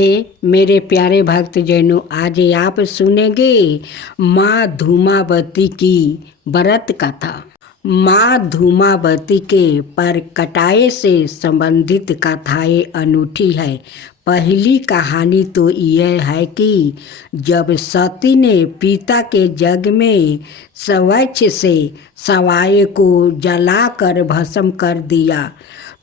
राधे मेरे प्यारे भक्त जैनों, आज आप सुनेंगे माँ धूमावती की व्रत कथा। माँ धूमावती के परकटाए से संबंधित कथाएं अनूठी है। पहली कहानी तो यह है कि जब सती ने पिता के यज्ञ में स्वच्छ से सवाए को जलाकर भस्म कर दिया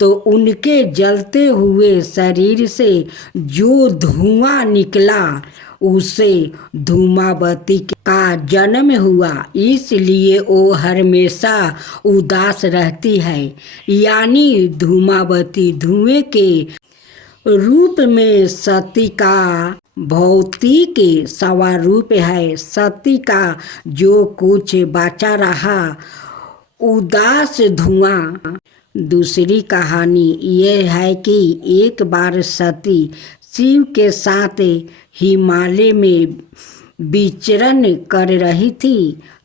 तो उनके जलते हुए शरीर से जो धुआं निकला उसे धूमावती का जन्म हुआ। इसलिए वो हमेशा उदास रहती है। यानी धूमावती धुएं के रूप में सती का भौतिक स्वरूप है। सती का जो कुछ बचा रहा उदास धुआं। दूसरी कहानी यह है कि एक बार सती शिव के साथ हिमालय में विचरण कर रही थी।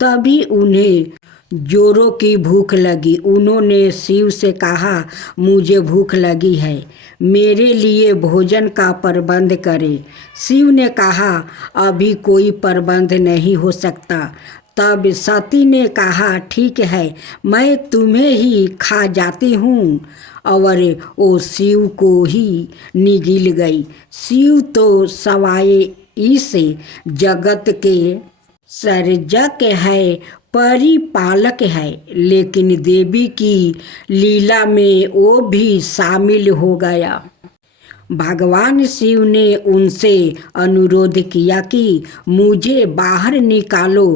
तभी उन्हें जोरों की भूख लगी। उन्होंने शिव से कहा, मुझे भूख लगी है, मेरे लिए भोजन का प्रबंध करें। शिव ने कहा, अभी कोई प्रबंध नहीं हो सकता। तब सती ने कहा, ठीक है, मैं तुम्हें ही खा जाती हूँ। और वो शिव को ही निगल गई। शिव तो सवाए इस जगत के सर्जक है, परिपालक है, लेकिन देवी की लीला में वो भी शामिल हो गया। भगवान शिव ने उनसे अनुरोध किया कि मुझे बाहर निकालो,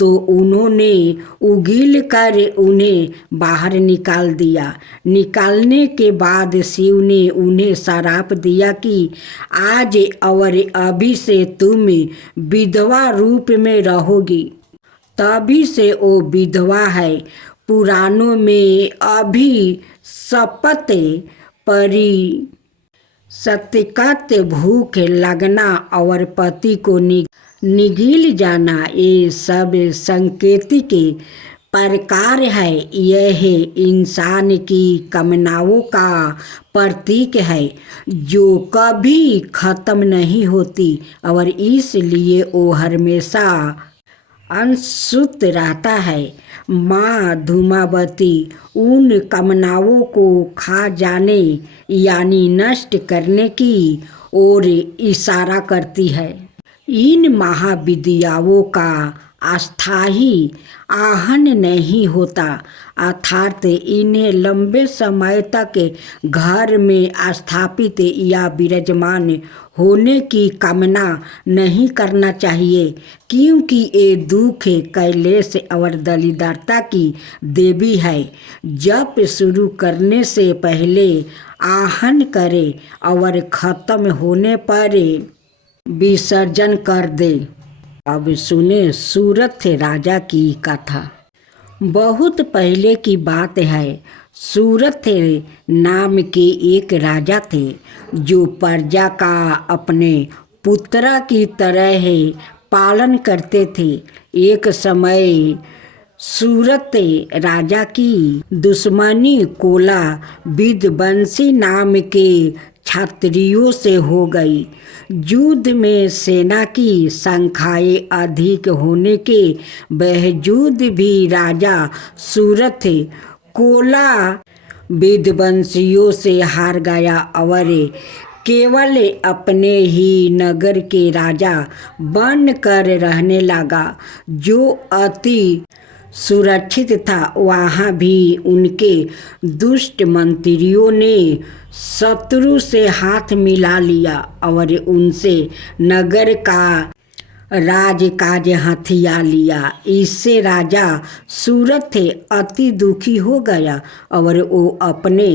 तो उन्होंने उगील कर उन्हें बाहर निकाल दिया। निकालने के बाद शिव ने उन्हें श्राप दिया कि आज और अभी से तुम विधवा रूप में रहोगी। तभी से वो विधवा है। पुराणों में अभी शपथ परी सत्यकत भूख लगना और पति को निगल जाना, ये सब संकेतिक प्रकार है। यह इंसान की कामनाओं का प्रतीक है जो कभी खत्म नहीं होती और इसलिए वो हमेशा अनसुत रहता है। माँ धूमावती उन कामनाओं को खा जाने यानी नष्ट करने की ओर इशारा करती है। इन महाविद्याओं का अस्थायी आहन नहीं होता, अर्थात इन्हें लंबे समय तक घर में स्थापित या विराजमान होने की कामना नहीं करना चाहिए, क्योंकि ये दुख, कैलेश और दरिद्रता की देवी है। जप शुरू करने से पहले आहन करे और खत्म होने पर विसर्जन कर दे। अब सुने सूरथ राजा की कथा। बहुत पहले की बात है। सूरथ नाम के एक राजा थे जो प्रजा का अपने पुत्र की तरह पालन करते थे। एक समय सूरथ राजा की दुश्मनी कोला विध्वंसी नाम के क्षत्रियों से हो गई। युद्ध में सेना की संख्याएं अधिक होने के बावजूद भी राजा सूरथ कोला विध्वंसियों से हार गया और केवल अपने ही नगर के राजा बनकर रहने लगा, जो अति सुरक्षित था। वहाँ भी उनके दुष्ट मंत्रियों ने शत्रु से हाथ मिला लिया और उनसे नगर का राजकाज हथिया लिया। इससे राजा सूरथ अति दुखी हो गया और वो अपने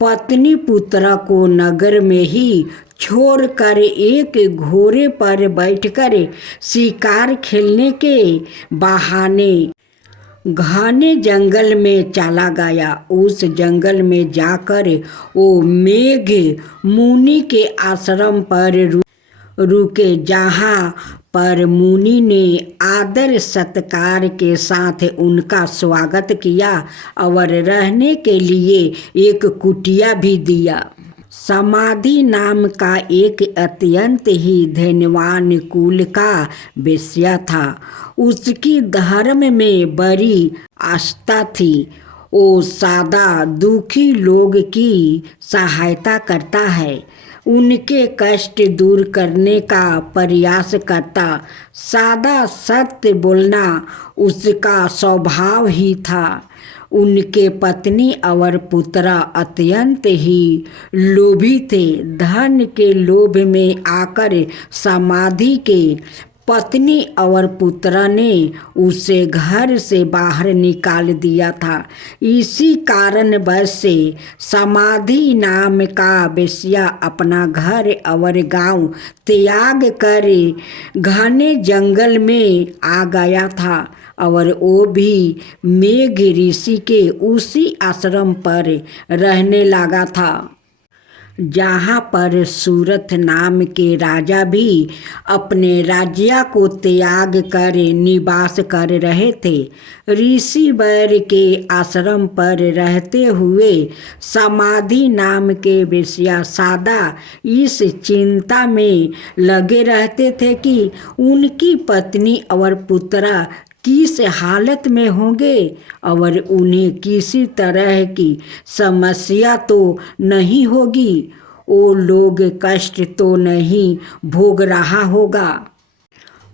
पत्नी पुत्र को नगर में ही छोड़कर एक घोड़े पर बैठकर शिकार खेलने के बहाने घने जंगल में चला गया। उस जंगल में जाकर वो मेघ मुनि के आश्रम पर रुके, जहाँ पर मुनि ने आदर सत्कार के साथ उनका स्वागत किया और रहने के लिए एक कुटिया भी दिया। समाधि नाम का एक अत्यंत ही धनवान कुल का वेश्या था। उसकी धर्म में बड़ी आस्था थी। वो सादा दुखी लोग की सहायता करता है, उनके कष्ट दूर करने का प्रयास करता। सादा सत्य बोलना उसका स्वभाव ही था। उनके पत्नी और पुत्र अत्यंत ही लोभी थे। धन के लोभ में आकर समाधि के पत्नी और पुत्र ने उसे घर से बाहर निकाल दिया था। इसी कारण बस से समाधि नाम का वेश्या अपना घर और गांव त्याग कर घने जंगल में आ गया था और वो भी मेघ ऋषि के उसी आश्रम पर रहने लगा था, जहाँ पर सूरथ नाम के राजा भी अपने राज्य को त्याग कर निवास कर रहे थे। ऋषि वर के आश्रम पर रहते हुए समाधि नाम के वेश्या सादा इस चिंता में लगे रहते थे कि उनकी पत्नी और पुत्र किस हालत में होंगे और उन्हें किसी तरह की समस्या तो नहीं होगी, वो लोग कष्ट तो नहीं भोग रहा होगा।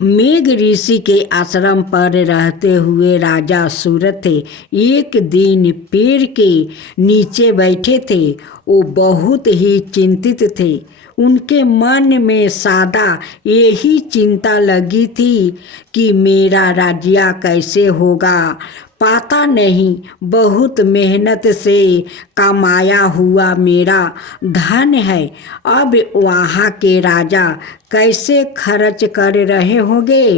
मेघ ऋषि के आश्रम पर रहते हुए राजा सूरथ एक दिन पेड़ के नीचे बैठे थे। वो बहुत ही चिंतित थे। उनके मन में सदा यही चिंता लगी थी कि मेरा राज्य कैसे होगा। पता नहीं, बहुत मेहनत से कमाया हुआ मेरा धन है, अब वहाँ के राजा कैसे खर्च कर रहे होंगे।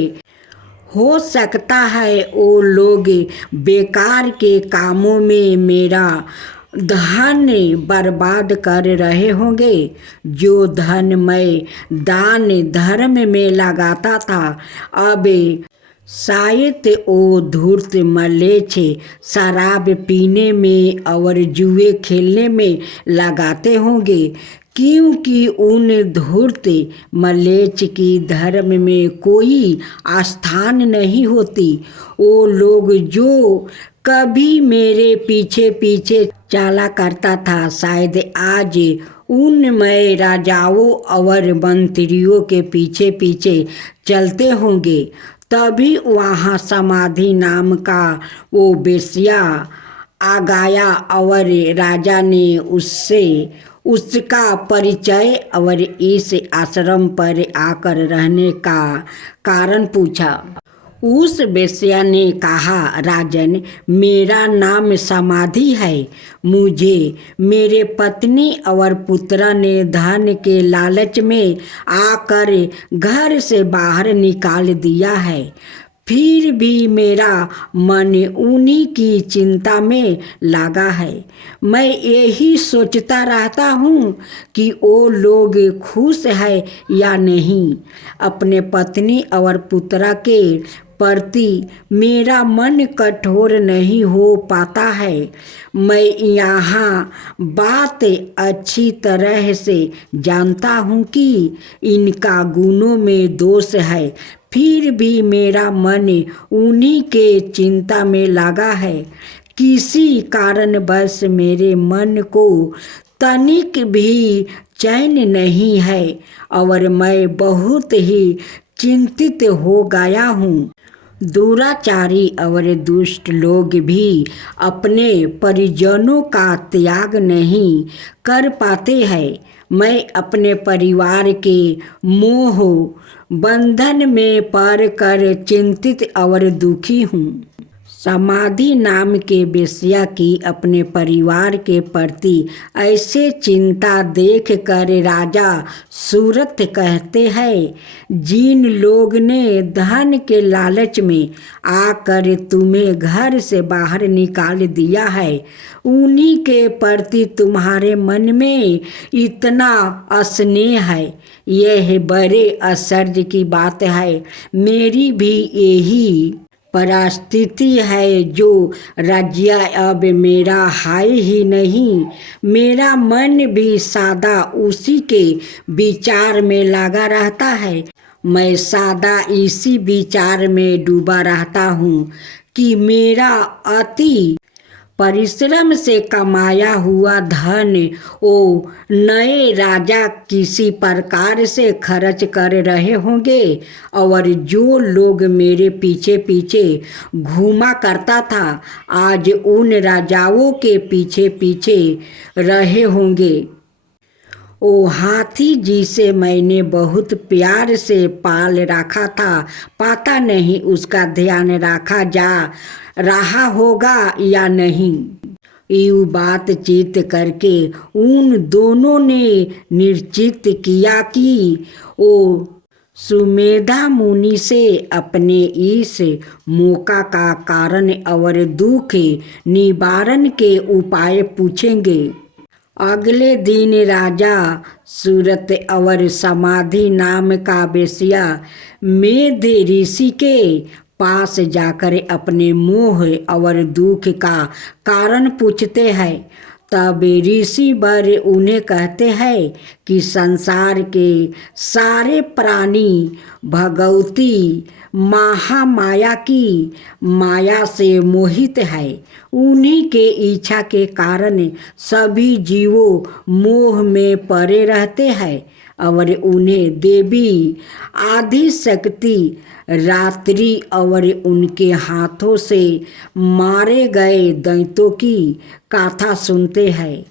हो सकता है वो लोग बेकार के कामों में मेरा धन बर्बाद कर रहे होंगे। जो धन मैं दान धर्म में लगाता था, अब शायद वो धूर्त मलेच्छ शराब पीने में और जुए खेलने में लगाते होंगे, क्योंकि उन धूर्त मलेच्छ की धर्म में कोई आस्थान नहीं होती। वो लोग जो कभी मेरे पीछे पीछे चला करता था, शायद आज उनमय राजाओं और मंत्रियों के पीछे पीछे चलते होंगे। तभी वहाँ समाधि नाम का वो वेश्या आ गया और राजा ने उससे उसका परिचय और इस आश्रम पर आकर रहने का कारण पूछा। उस वेश्या ने कहा, राजन, मेरा नाम समाधि है। मुझे मेरे पत्नी और पुत्र ने धन के लालच में आकर घर से बाहर निकाल दिया है। फिर भी मेरा मन उन्हीं की चिंता में लगा है। मैं यही सोचता रहता हूँ कि वो लोग खुश है या नहीं। अपने पत्नी और पुत्र के प्रति मेरा मन कठोर नहीं हो पाता है। मैं यहाँ बात अच्छी तरह से जानता हूँ कि इनका गुणों में दोष है, फिर भी मेरा मन उन्हीं के चिंता में लगा है। किसी कारणवश मेरे मन को तनिक भी चैन नहीं है और मैं बहुत ही चिंतित हो गया हूँ। दुराचारी और दुष्ट लोग भी अपने परिजनों का त्याग नहीं कर पाते हैं। मैं अपने परिवार के मोह बंधन में पड़ कर चिंतित और दुखी हूँ। समाधि नाम के वेश्या की अपने परिवार के प्रति ऐसे चिंता देख कर राजा सूरथ कहते हैं, जिन लोग ने धन के लालच में आकर तुम्हें घर से बाहर निकाल दिया है, उन्हीं के प्रति तुम्हारे मन में इतना स्नेह है, यह बड़े आश्चर्य की बात है। मेरी भी यही परिस्थिति है जो रजिया अब मेरा हाय ही नहीं। मेरा मन भी सादा उसी के विचार में लगा रहता है। मैं सादा इसी विचार में डूबा रहता हूँ कि मेरा अति परिश्रम से कमाया हुआ धन ओ नए राजा किसी प्रकार से खर्च कर रहे होंगे, और जो लोग मेरे पीछे पीछे घूमा करता था आज उन राजाओं के पीछे पीछे रहे होंगे। ओ हाथी जिसे मैंने बहुत प्यार से पाल रखा था, पता नहीं उसका ध्यान रखा जा रहा होगा या नहीं। यूँ बातचीत करके उन दोनों ने निश्चित किया कि वो सुमेधा मुनि से अपने इस मौका का कारण और दुख निवारण के उपाय पूछेंगे। अगले दिन राजा सूरत और समाधि नाम का वेश्या मेध ऋषि के पास जाकर अपने मोह और दुख का कारण पूछते हैं। तब ऋषि वर उन्हें कहते हैं कि संसार के सारे प्राणी भगवती महामाया की माया से मोहित है। उन्हीं के इच्छा के कारण सभी जीवों मोह में पड़े रहते हैं और उन्हें देवी आदि शक्ति रात्रि और उनके हाथों से मारे गए दैत्यों की कथा सुनते हैं।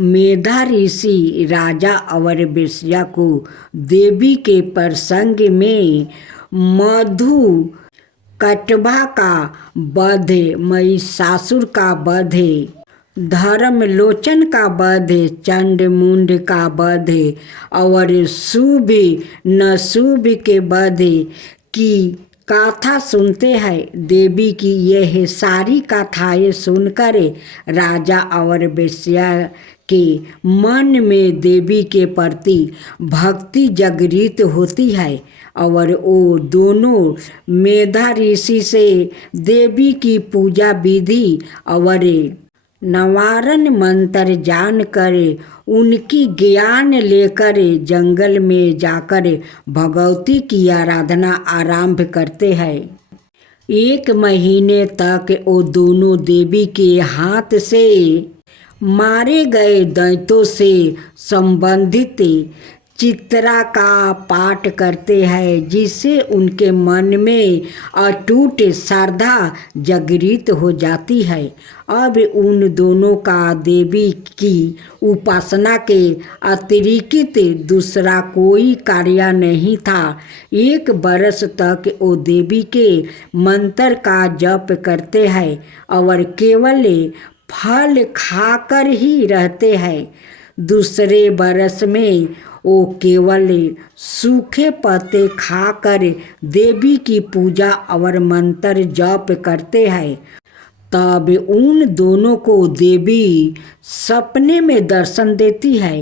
मेधा ऋषि राजा और वेश्या को देवी के प्रसंग में मधु कटवा का वध, महिषासुर का वध, धर्मलोचन का वध, चंड मुंड का वध और शुभ नशुभ के वध की कथा सुनते हैं। देवी की यह सारी कथाएं सुनकर राजा और वेश्या के मन में देवी के प्रति भक्ति जागृत होती है और वो दोनों मेधा ऋषि से देवी की पूजा विधि और नवारण मंत्र जानकर उनकी ज्ञान लेकर जंगल में जाकर भगवती की आराधना आरंभ करते हैं। 1 महीने तक वो दोनों देवी के हाथ से मारे गए दैत्यों से संबंधित चित्रा का पाठ करते हैं, जिससे उनके मन में अटूट श्रद्धा जागृत हो जाती है। अब उन दोनों का देवी की उपासना के अतिरिक्त दूसरा कोई कार्य नहीं था। 1 बरस तक वो देवी के मंत्र का जप करते हैं और केवल फल खाकर ही रहते हैं। दूसरे बरस में वो केवल सूखे पत्ते खाकर देवी की पूजा और मंत्र जप करते हैं। तब उन दोनों को देवी सपने में दर्शन देती है।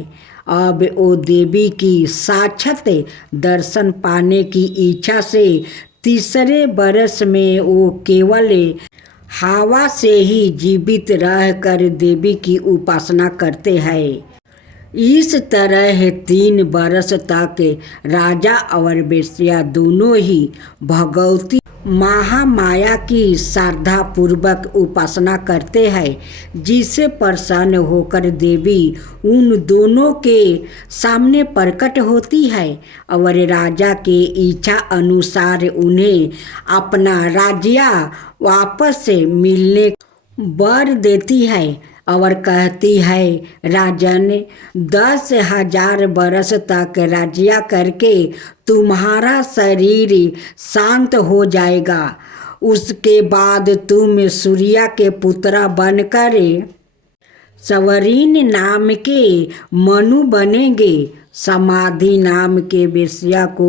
अब वो देवी की साक्षात दर्शन पाने की इच्छा से तीसरे बरस में वो केवल हवा से ही जीवित रहकर देवी की उपासना करते हैं। इस तरह 3 बरस तक राजा और वेश्या दोनों ही भगवती महामाया की श्रद्धा पूर्वक उपासना करते हैं, जिससे प्रसन्न होकर देवी उन दोनों के सामने प्रकट होती है और राजा के इच्छा अनुसार उन्हें अपना राज्य वापस मिलने वर देती है और कहती है, राजन 10,000 बरस तक राज्य करके तुम्हारा शरीर शांत हो जाएगा। उसके बाद तुम सूर्य के पुत्र बनकर सवरीन नाम के मनु बनेंगे। समाधि नाम के वेश्या को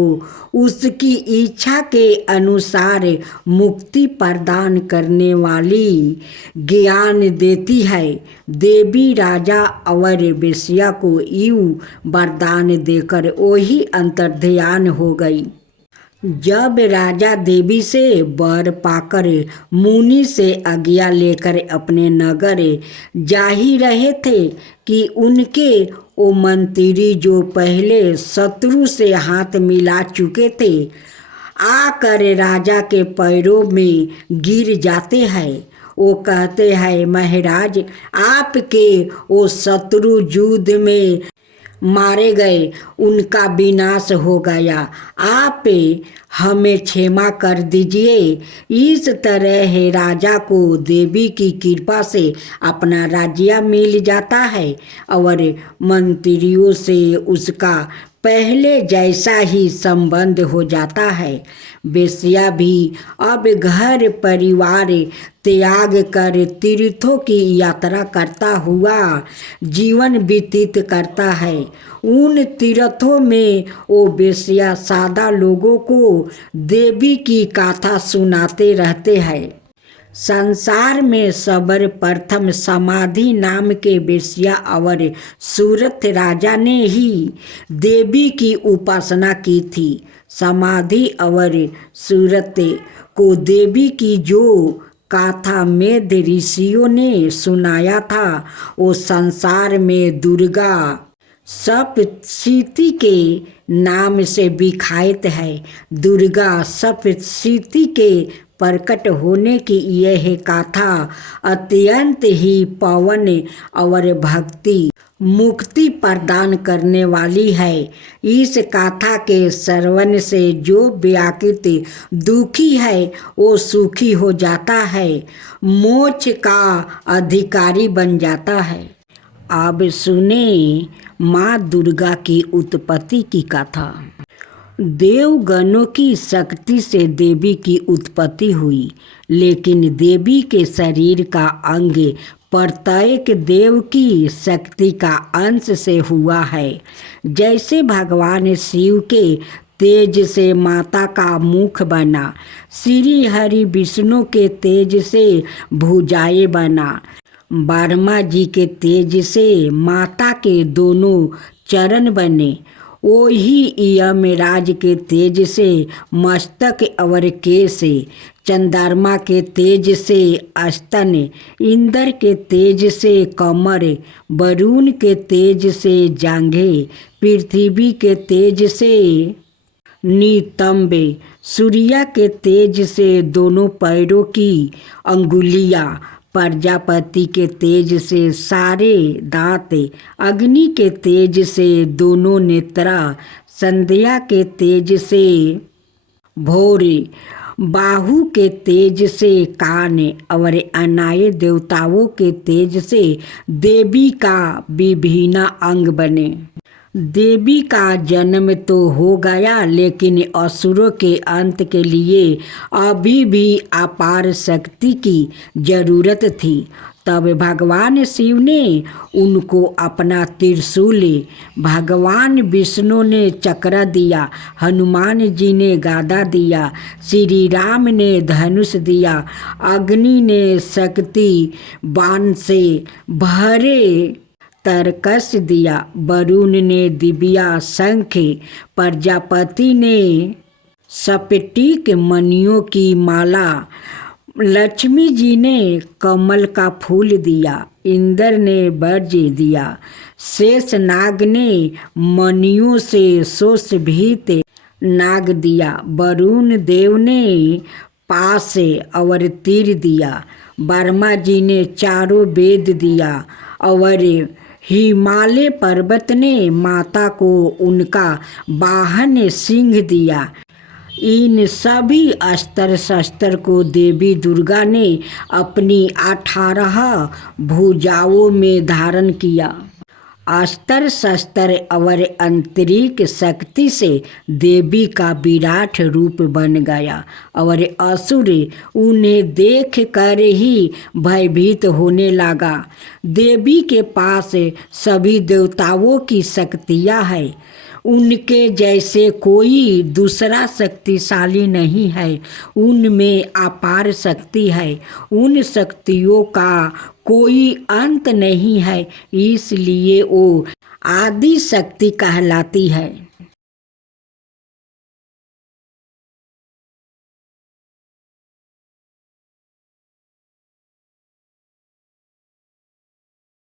उसकी इच्छा के अनुसार मुक्ति प्रदान करने वाली ज्ञान देती है। देवी राजा और वेश्या को यूं वरदान देकर वही अंतर्ध्यान हो गई। जब राजा देवी से वर पाकर मुनि से आज्ञा लेकर अपने नगर जा ही रहे थे कि उनके वो मंत्री जो पहले शत्रु से हाथ मिला चुके थे आकर राजा के पैरों में गिर जाते हैं। वो कहते हैं, महाराज आपके वो शत्रु युद्ध में मारे गए, उनका विनाश हो गया, आप हमें क्षमा कर दीजिए। इस तरह है राजा को देवी की कृपा से अपना राज्य मिल जाता है और मंत्रियों से उसका पहले जैसा ही संबंध हो जाता है। वेश्या भी अब घर परिवार त्याग कर तीर्थों की यात्रा करता हुआ जीवन व्यतीत करता है। उन तीर्थों में वो वेश्या सादा लोगों को देवी की गाथा सुनाते रहते हैं। संसार में सर्वप्रथम समाधि नाम के वेश्या और सूरत राजा ने ही देवी की उपासना की थी। समाधि और सूरत को देवी की जो गाथा मेद ऋषियों ने सुनाया था वो संसार में दुर्गा सप्तशती के नाम से विख्यात है। दुर्गा सप्तशती के प्रकट होने की यह गाथा अत्यंत ही पावन और भक्ति मुक्ति प्रदान करने वाली है। इस गाथा के श्रवण से जो व्याकुल दुखी है वो सुखी हो जाता है, मोक्ष का अधिकारी बन जाता है। अब सुने माँ दुर्गा की उत्पत्ति की कथा। देवगणों की शक्ति से देवी की उत्पत्ति हुई, लेकिन देवी के शरीर का अंग प्रत्येक देव की शक्ति का अंश से हुआ है। जैसे भगवान शिव के तेज से माता का मुख बना, श्री हरि विष्णु के तेज से भुजाएं बना, ब्रह्मा जी के तेज से माता के दोनों चरण बने, वही यमराज के तेज से मस्तक और केश, चंद्रमा के तेज से स्तन, इंद्र के तेज से कमर, वरुण के तेज से जांघें, पृथ्वी के तेज से नितंब, सूर्य के तेज से दोनों पैरों की अंगुलियां, प्रजापति के तेज से सारे दांत, अग्नि के तेज से दोनों नेत्रा, संध्या के तेज से भौर, बाहु के तेज से कान और अन्य देवताओं के तेज से देवी का विभिन्न अंग बने। देवी का जन्म तो हो गया, लेकिन असुरों के अंत के लिए अभी भी अपार शक्ति की जरूरत थी। तब भगवान शिव ने उनको अपना त्रिशूल, भगवान विष्णु ने चक्र दिया, हनुमान जी ने गदा दिया, श्री राम ने धनुष दिया, अग्नि ने शक्ति बाण से भरे तरकस दिया, वरुण ने दिव्या शंख, प्रजापति ने स्फटिक मणियों की माला, लक्ष्मी जी ने कमल का फूल दिया, इंद्र ने वज्र दिया, शेष नाग ने मणियों से सुशोभित नाग दिया, वरुण देव ने पास और तीर दिया, ब्रह्मा जी ने चारों वेद दिया और हिमालय पर्वत ने माता को उनका वाहन सिंह दिया। इन सभी अस्त्र शस्त्र को देवी दुर्गा ने अपनी 18 भुजाओं में धारण किया। अस्त्र शस्त्र और आंतरिक शक्ति से देवी का विराट रूप बन गया और असुर उन्हें देख कर ही भयभीत होने लगा। देवी के पास सभी देवताओं की शक्तियाँ हैं, उनके जैसे कोई दूसरा शक्तिशाली नहीं है, उनमें अपार शक्ति है, उन शक्तियों का कोई अंत नहीं है, इसलिए वो आदि शक्ति कहलाती है।